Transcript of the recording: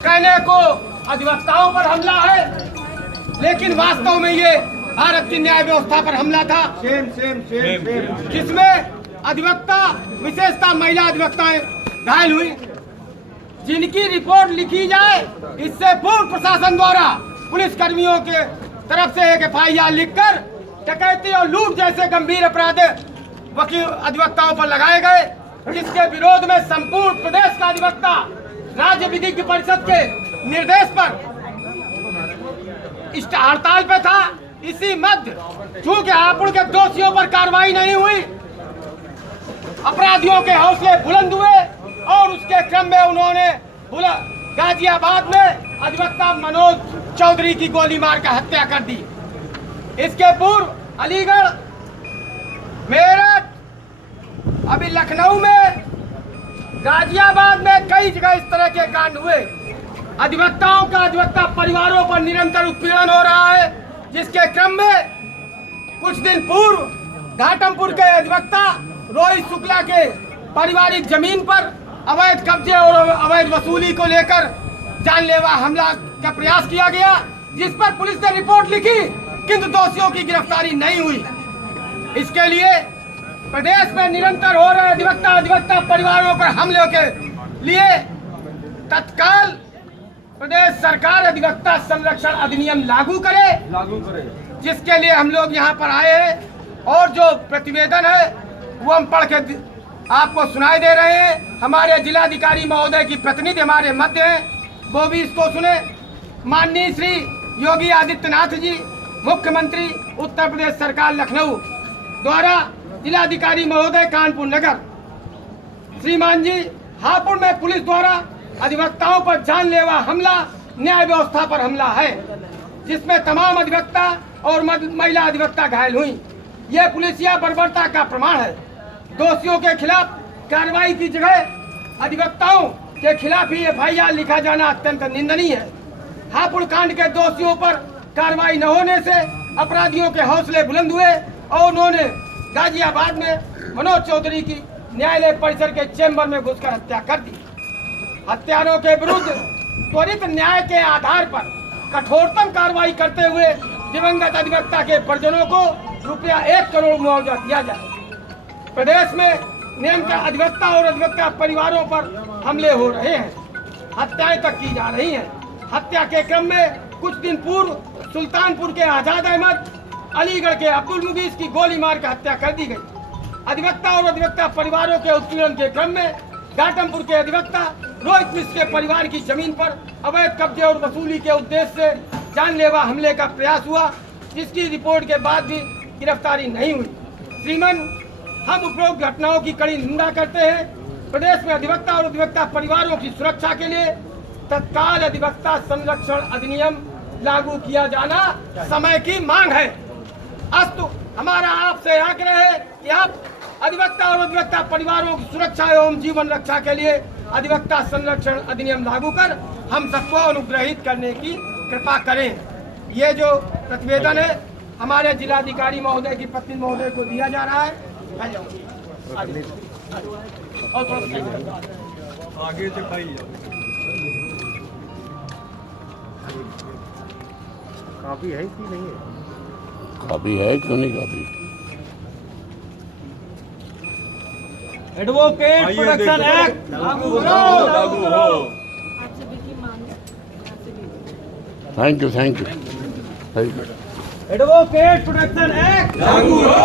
कहने को अधिवक्ताओं पर हमला है, लेकिन वास्तव में ये भारत की न्याय व्यवस्था पर हमला था। जिसमें अधिवक्ता, विशेषतः महिला अधिवक्ताएं घायल हुई, जिनकी रिपोर्ट लिखी जाए इससे पूर्व प्रशासन द्वारा पुलिस कर्मियों के तरफ से एक FIR लिखकर डकैती और लूट जैसे गंभीर अपराध वकील अधिवक्ताओं पर लगाए गए, जिसके विरोध में संपूर्ण प्रदेश का अधिवक्ता राज्य विधिज्ञ परिषद के निर्देश पर हड़ताल पे था। इसी मध्य चूंकि हापुड़ के दोषियों पर कार्रवाई नहीं हुई, अपराधियों के हौसले बुलंद हुए और उसके क्रम में उन्होंने गाजियाबाद में अधिवक्ता मनोज चौधरी की गोली मारकर हत्या कर दी। इसके पूर्व अलीगढ़, मेरठ, अभी लखनऊ में, गाजियाबाद में कई जगह इस तरह के कांड हुए। अधिवक्ताओं का अधिवक्ता परिवारों पर निरंतर उत्पीड़न हो रहा है, जिसके क्रम में कुछ दिन पूर्व घाटमपुर के अधिवक्ता रोहित शुक्ला के पारिवारिक जमीन पर अवैध कब्जे और अवैध वसूली को लेकर जानलेवा हमला का प्रयास किया गया, जिस पर पुलिस ने रिपोर्ट लिखी, किंतु दोषियों की गिरफ्तारी नहीं हुई। इसके लिए प्रदेश में निरंतर हो रहे अधिवक्ता परिवारों पर हमले के लिए तत्काल प्रदेश सरकार अधिवक्ता संरक्षण अधिनियम लागू करे, जिसके लिए हम लोग यहाँ पर आए हैं और जो प्रतिवेदन है वो हम पढ़ के आपको सुनाई दे रहे हैं। हमारे जिलाधिकारी महोदय की प्रतिनिधि हमारे मध्य हैं, वो भी इसको सुने। माननीय श्री योगी आदित्यनाथ जी, मुख्यमंत्री उत्तर प्रदेश सरकार लखनऊ द्वारा जिलाधिकारी महोदय कानपुर नगर, श्रीमान जी, हापुड़ में पुलिस द्वारा अधिवक्ताओं पर जानलेवा हमला, न्याय व्यवस्था पर हमला है, जिसमें तमाम अधिवक्ता और महिला अधिवक्ता घायल हुई। यह पुलिसिया बर्बरता का प्रमाण है। दोषियों के खिलाफ कार्रवाई की जगह अधिवक्ताओं के खिलाफ ही FIR लिखा जाना अत्यंत निंदनीय है। हापुड़ कांड के दोषियों पर कार्रवाई न होने से अपराधियों के हौसले बुलंद हुए और उन्होंने गाजियाबाद में मनोज चौधरी की न्यायालय परिसर के चेंबर में घुसकर हत्या कर दी। हत्यारों के विरुद्ध त्वरित न्याय के आधार पर कठोरतम कार्रवाई करते हुए दिवंगत अधिवक्ता के परिजनों को ₹1 करोड़ मुआवजा दिया जाए। प्रदेश में निरंतर अधिवक्ता और अधिवक्ता परिवारों पर हमले हो रहे हैं, हत्याएं तक की जा रही हैं। हत्या के क्रम में कुछ दिन पूर्व सुल्तानपुर के आजाद अहमद, अलीगढ़ के अब्दुल मुगीस की गोली मार कर हत्या कर दी गई। अधिवक्ता और अधिवक्ता परिवारों के उत्पीड़न के क्रम में घाटमपुर के अधिवक्ता रोहित मिश्र के परिवार की जमीन पर अवैध कब्जे और वसूली के उद्देश्य से जानलेवा हमले का प्रयास हुआ, जिसकी रिपोर्ट के बाद भी गिरफ्तारी नहीं हुई। श्रीमान, हम उपरोक्त घटनाओं की कड़ी निंदा करते हैं। प्रदेश में अधिवक्ता और अधिवक्ता परिवारों की सुरक्षा के लिए तत्काल अधिवक्ता संरक्षण अधिनियम लागू किया जाना समय की मांग है। अस्तु हमारा आपसे आग्रह है कि आप अधिवक्ता और अधिवक्ता परिवारों की सुरक्षा एवं जीवन रक्षा के लिए अधिवक्ता संरक्षण अधिनियम लागू कर हम सबको अनुग्रहित करने की कृपा करें। ये जो प्रतिवेदन है हमारे जिलाधिकारी महोदय की पत्नी महोदय को दिया जा रहा है। और आगे से भाई काफी है कि नहीं है? काफी है, क्यों नहीं काफी? एडवोकेट प्रोटेक्शन एक्ट लागू हो। Thank you. Advocate protection act लागू हो।